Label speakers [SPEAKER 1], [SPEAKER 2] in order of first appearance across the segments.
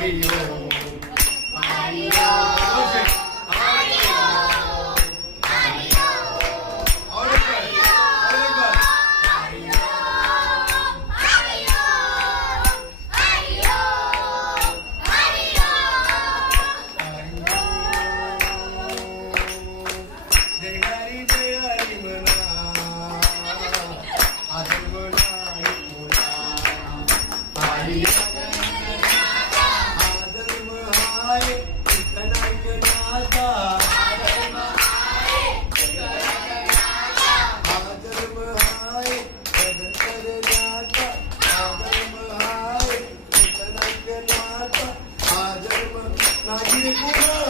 [SPEAKER 1] Thank you. Thank you.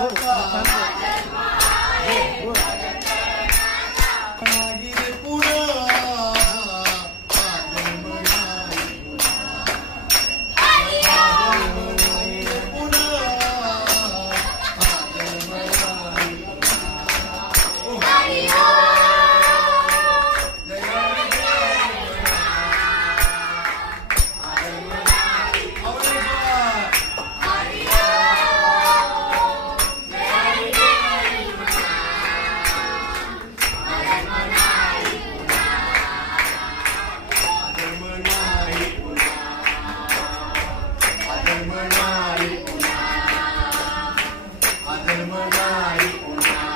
[SPEAKER 1] Vâng Hãy subscribe नाही पुन्हा